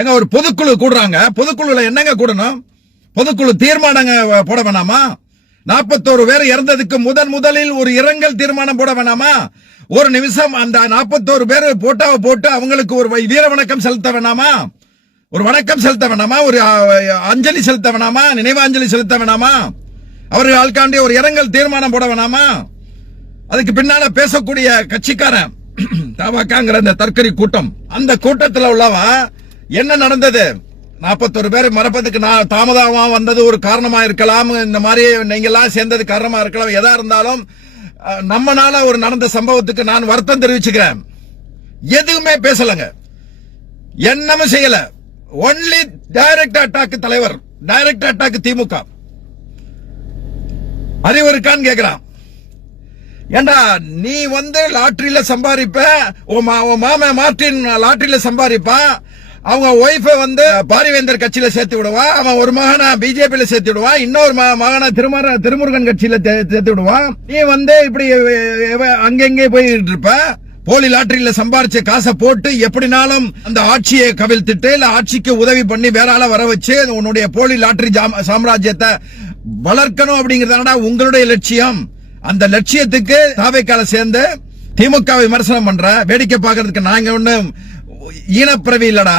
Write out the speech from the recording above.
எங்க ஒரு பொதுக்குழு கூடுறாங்க, பொதுக்குழுல என்னங்க கூடணும்? பொதுக்குழு தீர்மானங்க போட வேணாமா? 41 பேர் இறந்ததுக்கு முதலில் ஒரு இரங்கல் தீர்மானம் போட வேணாமா? ஒரு நிமிஷம் அந்த 41 பேர் போட்டாவை போட்டு அவங்களுக்கு ஒரு வீர வணக்கம் செலுத்த வேணாமா? ஒரு வணக்கம் செலுத்த வேணாமா? ஒரு அஞ்சலி செலுத்த வேணாமா? நினைவாஞ்சலி செலுத்த வேணாமா? அவர்கள் ஆள்காண்டி ஒரு இரங்கல் தீர்மானம் போட வேணாமா? அதுக்கு பின்னால பேசக்கூடிய கட்சிக்காரன் தவகங்கிற அந்த தற்கொலை கூட்டம், அந்த கூட்டத்தில் உள்ளவா என்ன நடந்தது? 41 பேர் மறப்பதுக்கு தாமதமா வந்தது ஒரு காரணமா இருக்கலாம். இந்த மாதிரி நீங்க எல்லாம் சேர்ந்தது காரணமா இருக்கலாம். எதா இருந்தாலும் நம்மனால ஒரு நடந்த சம்பவத்துக்கு நான் வருத்தம் தெரிவிச்சுக்கிறேன். எதுவுமே பேசலங்க, என்னமும் செய்யல. ஒன்லி டைரக்ட் அட்டாக் தலைவர், டைரக்ட் அட்டாக் திமுக. அறிவு இருக்கான்னு கேக்குறான். ஏண்டா நீ லாட்டரியில சம்பாதிப்ப, உன் மாமன் மார்டின் லாட்டரியில சம்பாதிப்பான், அவங்க ஒய்ஃப பாரிவேந்தர் கட்சியில சேர்த்து விடுவான், அவன் ஒரு மகனை பிஜேபியில சேர்த்து விடுவான், இன்னொரு மகனை திருமுருகன் கட்சியில சேர்த்து விடுவான். நீ இப்படி அங்கெங்கே போயிட்டு இருப்ப. போலி லாட்டரியில சம்பாரிச்ச காசை போட்டு எப்படினாலும் அந்த ஆட்சியை கவிழ்த்துட்டு இல்ல ஆட்சிக்கு உதவி பண்ணி வேற ஆள வர வச்சு உன்னுடைய போலி லாட்டரி சாம்ராஜ்யத்தை வளர்க்கணும் அப்படிங்கறதானடா உங்களுடைய லட்சியம். அந்த லட்சியத்துக்கு தாவேக்கால சேர்ந்து திமுக விமர்சனம் பண்ற வேடிக்கை பார்க்கறதுக்கு நாங்க ஒண்ணு ஈனப்பிரவி இல்லடா.